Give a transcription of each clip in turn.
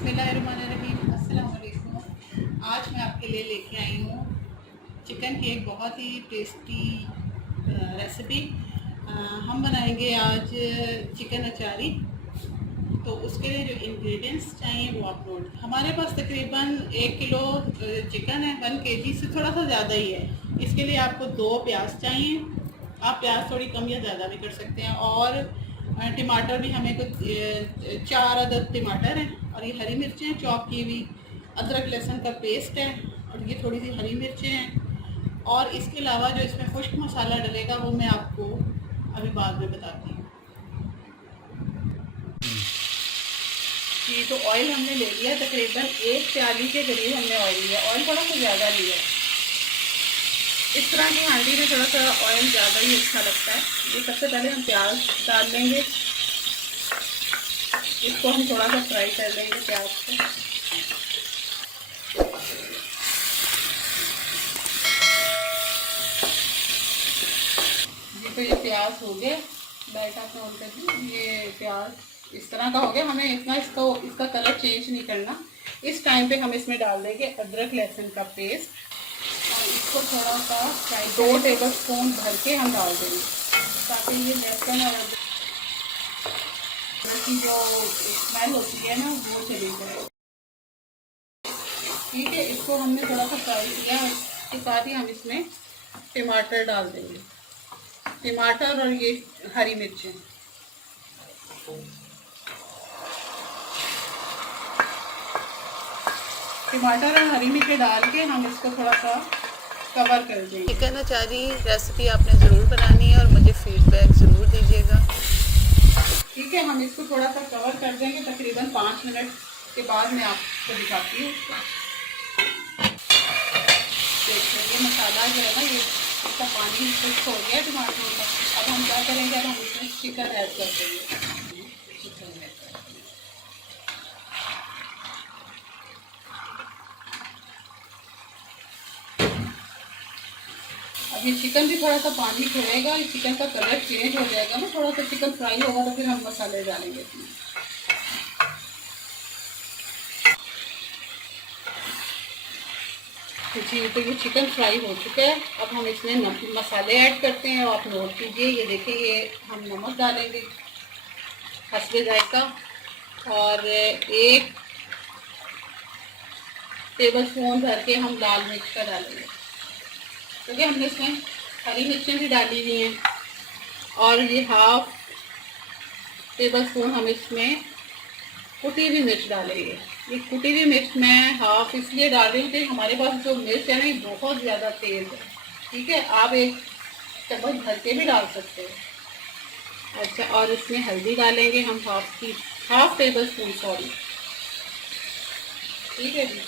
बिस्मिल्लाहिर्रहमानिर्रहीम। अस्सलाम वालेकुम। आज मैं आपके लिए लेके आई हूँ चिकन की एक बहुत ही टेस्टी रेसिपी। हम बनाएंगे आज चिकन अचारी। तो उसके लिए जो इंग्रेडिएंट्स चाहिए वो आप नोट। हमारे पास तकरीबन 1 किलो चिकन है, 1 kg से थोड़ा सा ज़्यादा ही है। इसके लिए आपको 2 प्याज चाहिए। आप प्याज थोड़ी कम या ज़्यादा भी कर सकते हैं। और टमाटर भी हमें कुछ 4 अदद टमाटर हैं, और ये हरी मिर्चें चॉप की हुई, अदरक लहसुन का पेस्ट है, और ये थोड़ी सी हरी मिर्चें हैं। और इसके अलावा जो इसमें खुश्क मसाला डलेगा वो मैं आपको अभी बाद में बताती हूँ। जी, तो ऑयल हमने ले लिया, तकरीबन 1 प्याली के करीब हमने ऑयल लिया। ऑयल थोड़ा सा ज़्यादा लिया है। इस तरह की हांडी में थोड़ा सा ऑयल ज़्यादा ही अच्छा लगता है। ये सबसे पहले हम प्याज डाल लेंगे। इसको हम थोड़ा सा फ्राई कर लेंगे प्याज को। जी, तो ये प्याज हो गया। लाइट आपने ऑन कर दी। ये प्याज इस तरह का हो गया। हमें इतना इसका कलर चेंज नहीं करना। इस टाइम पे हम इसमें डाल देंगे अदरक लहसुन का पेस्ट, और इसको थोड़ा सा फ्राई 2 टेबल स्पून भर के हम डाल देंगे, ताकि ये लहसुन और अदरक की जो स्मेल होती है ना वो चली जाए। ठीक है, इसको हमने थोड़ा सा फ्राई किया। इसके साथ ही हम इसमें टमाटर डाल देंगे, टमाटर और ये हरी मिर्चें। टमाटर और हरी मिर्चें डाल के हम इसको थोड़ा सा कवर कर देंगे। चिकन अचारी रेसिपी आपने ज़रूर बनानी है और मुझे फीडबैक ज़रूर दीजिएगा। ठीक है, हम इसको थोड़ा सा कवर कर देंगे। तकरीबन 5 मिनट के बाद मैं आपको दिखाती हूँ। देखिए, ये मसाला जो है ना, ये इसका पानी खुश्क हो गया टमाटरों का। अब हम क्या करेंगे, अब हम इसमें चिकन ऐड कर देंगे। अब ये चिकन भी थोड़ा सा पानी छोड़ेगा, ये चिकन का कलर चेंज हो जाएगा ना, थोड़ा सा चिकन फ्राई होगा, तो फिर हम मसाले डालेंगे इसमें। जी, तो ये चिकन फ्राई हो चुका है। अब हम इसमें मसाले ऐड करते हैं। और आप नोट कीजिए, ये देखिए, ये हम नमक डालेंगे हस्बे जायका, और 1 टेबल स्पून भर के हम लाल मिर्च का डालेंगे, क्योंकि हमने इसमें हरी मिर्चें भी डाली हुई हैं। और ये 1/2 टेबल स्पून हम इसमें कुटी हुई मिर्च डालेंगे। ये कुटी हुई मिर्च मैं 1/2 इसलिए डाल रही हूँ कि हमारे पास जो मिर्च है ना, ये बहुत ज़्यादा तेज़ है। ठीक है, आप 1 चम्मच भर के भी डाल सकते हो। अच्छा, और इसमें हल्दी डालेंगे हम 1/2 टेबल स्पून, सॉरी। ठीक है जी।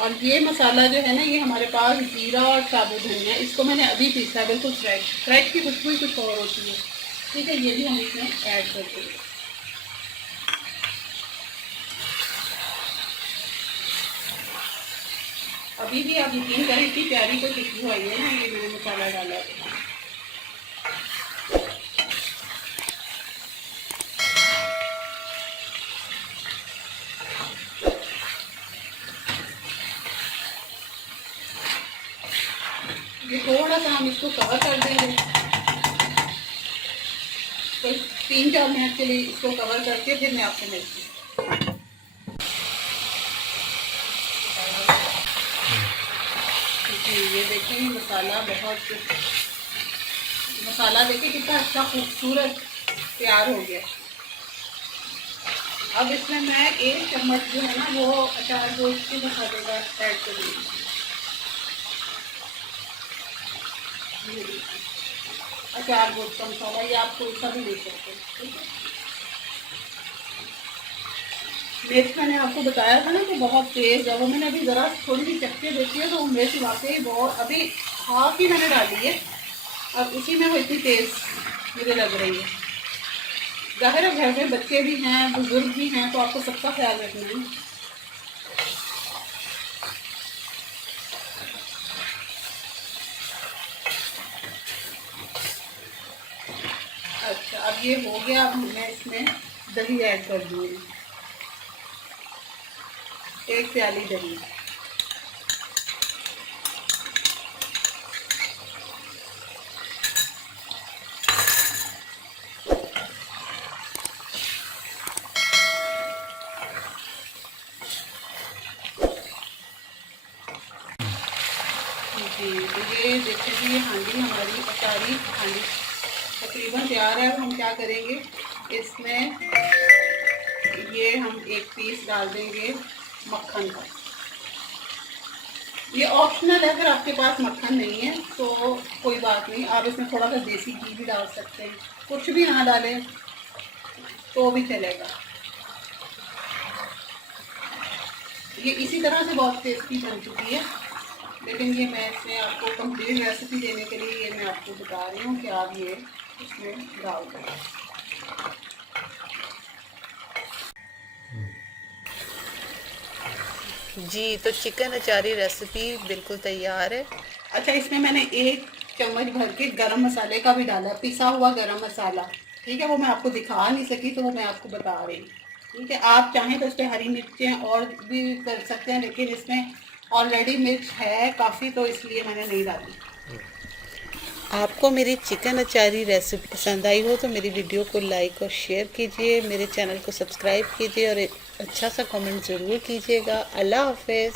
और ये मसाला जो है ना, ये हमारे पास जीरा और साबुत धनिया, इसको मैंने अभी पीसा है, बिल्कुल फ्रेश। फ्रेश की खुशबू ही कुछ और होती है। ठीक है, ये भी हम इसमें ऐड कर देंगे। अभी भी आप यकीन करें, इतनी प्यारी कोई खुशबू आई है ना, ये मैंने मसाला डाला है। ये थोड़ा सा हम इसको कवर कर देंगे, तो 3-4 मिनट के लिए इसको कवर करके फिर मैं आपसे मिलती हूँ। जी, ये देखिए, मसाला देखिए कितना अच्छा खूबसूरत तैयार हो गया। अब इसमें मैं 1 चम्मच जो है ना, वो अचार गोश्त के मसाले का ऐड करूँगी। अचार गोश्त का मसाला, ये आप कोई सा भी ले सकते हैं। ठीक है, मिर्च मैंने आपको बताया था ना कि बहुत तेज़ है, वो मैंने अभी ज़रा थोड़ी सी चक्के देखी है, तो वो मिर्च वाकई बहुत, अभी 1/2 ही मैंने डाली है, और उसी में वो इतनी तेज़ मुझे लग रही है। ज़ाहिर है, घर में बच्चे भी हैं, बुजुर्ग भी हैं, तो आपको सबका ख्याल रखना है। अच्छा, अब ये हो गया। अब मैं इसमें दही ऐड कर दूँगी। 1 प्याली दही, जी। तो ये देखिए जी, हांडी हमारी अचारी हांडी तकरीबन तैयार है। अब हम क्या करेंगे, इसमें ये हम एक पीस डाल देंगे मक्खन का। ये ऑप्शनल है, अगर आपके पास मक्खन नहीं है तो कोई बात नहीं, आप इसमें थोड़ा सा देसी घी भी डाल सकते हैं। कुछ भी ना डालें तो भी चलेगा। ये इसी तरह से बहुत टेस्टी बन चुकी है, लेकिन ये मैं इसमें आपको कंप्लीट रेसिपी देने के लिए ये मैं आपको बता रही हूँ कि आप ये इसमें डाल दें। जी, तो चिकन अचारी रेसिपी बिल्कुल तैयार है। अच्छा, इसमें मैंने 1 चम्मच भर के गरम मसाले का भी डाला, पिसा हुआ गरम मसाला। ठीक है, वो मैं आपको दिखा नहीं सकी तो वो मैं आपको बता रही हूँ। ठीक है, आप चाहें तो उस पर हरी मिर्चें और भी कर सकते हैं, लेकिन इसमें ऑलरेडी मिर्च है काफ़ी, तो इसलिए मैंने नहीं डाली। आपको मेरी चिकन अचारी रेसिपी पसंद आई हो तो मेरी वीडियो को लाइक और शेयर कीजिए, मेरे चैनल को सब्सक्राइब कीजिए और एक अच्छा सा कमेंट ज़रूर कीजिएगा। अल्लाह हाफ़िज़।